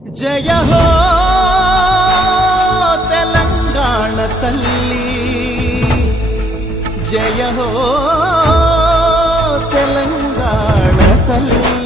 జయ హో తెలంగాణ తల్లి, జయ హో తెలంగాణ తల్లి.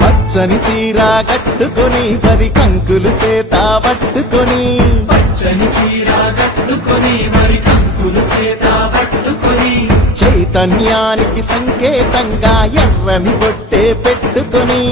పచ్చని సీర కట్టుకొని పది కంకులు సేత పట్టుకొని, పచ్చని సీర కట్టుకొని మరి కంకులు సేత పట్టుకొని, చైతన్యానికి సంకేతంగా ఎర్రని బొట్టే పెట్టుకొని,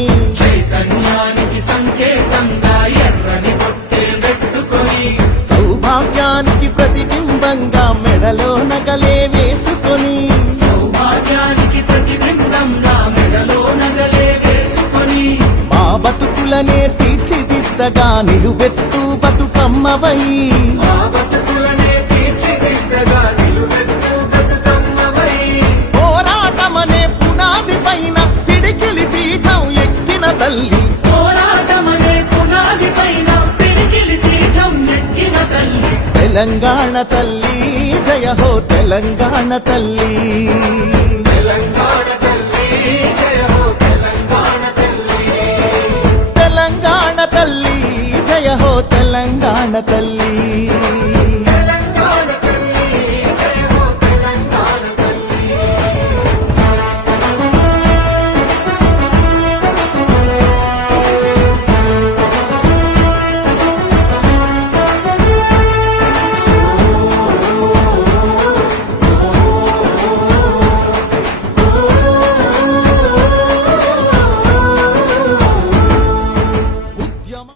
చైతన్యానికి సంకేతంగా ఎర్రని బొట్టే పెట్టుకొని, సౌభాగ్యానికి ప్రతిబింబంగా మెడలో నగలే వేసుకొని, సౌభాగ్యానికి ప్రతిబింబంగా మెడలో నగలే వేసుకొని, మా బతుకులనే తీర్చిదిద్దగా నిలువెత్తు బతుకమ్మవై, మా బతుకులనే తీర్చిదిద్దగా నిలువెత్తు బతుకమ్మవై, పోరాటమనే పునాది పైన పిడికిలి పీఠం ఎక్కిన తల్లి, పోరాటమనే పునాది పైన పిడికిలి పీఠం ఎక్కిన తల్లి, తెలంగాణ తల్లి, జయ హో తెలంగాణ తల్లి. తెలంగాణ తల్లి, జయ హో తెలంగాణ తల్లి, తెలంగాణ తల్లి, జయ హో తెలంగాణ తల్లి.